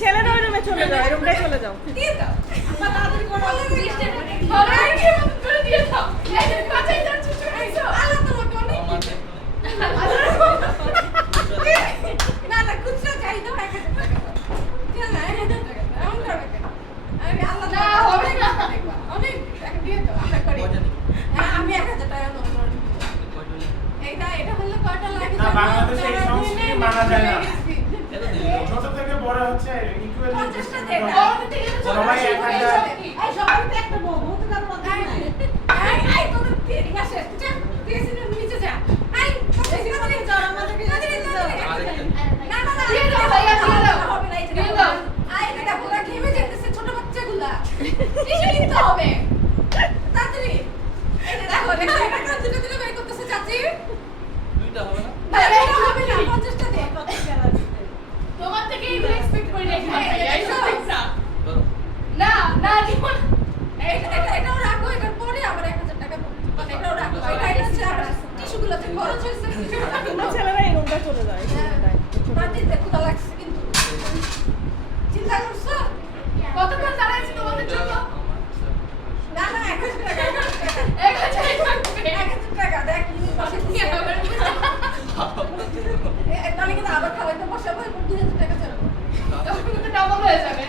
ছেলেরা ওই রুমে চলে যাও, রুমটাই চলে যাও। আমি 1000 টাকা এটা হলো কয়টা লাগে বাংলাদেশে এই সংস্কৃতি মানা যায় না। ছোট থেকে বড় হচ্ছে ইকুয়ালি 50 টা দেন সবাই 1000 এই সবাই তো একটা বউ তো কারণ এই তোদের ঠিক আছে যা তেসিনের নিচে যা এই তেসিনের নিচে যা আমাদেরকে না না না দিয়ে দাও ভাইয়া দিয়ে দাও হবে না দিয়ে দাও আই এটা পুরো ঘেমে যেতেছে ছোট বাচ্চাগুলা কিছু নিতে হবে তাড়াতাড়ি এই দেখো দেখো এটা কাজটা দিলে বের করতেছে চাচি দুইটা হবে না ভাই এটা হবে না 50 টা দে তোমার থেকে এই এক্সপেক্ট করি না এই সব ঠিক না ধরো না না জীবন এটাও রাখো এটার পরে আবার 1000 টাকা মানে এটাও রাখো এটা হচ্ছে আর টিস্যুগুলো থেকে খরচ হয়েছে তোমরা ছেলেরা এই রুমটাই চলে যাও, এই রুমটাই। তাতে ক্ষুধা লাগছে কিন্তু চিন্তা করছো কতক্ষণ দাঁড়াইছি তোমাদের জন্য না না 1000 টাকা 1000 থাকবে 1000 টাকা দেখ তুমি বসে দিয়ে তাহলে কিন্তু আবার খাওয়াইতে বসাবো এরপর 2000 টাকা চলবে তখন কিন্তু ডাবল হয়ে যাবে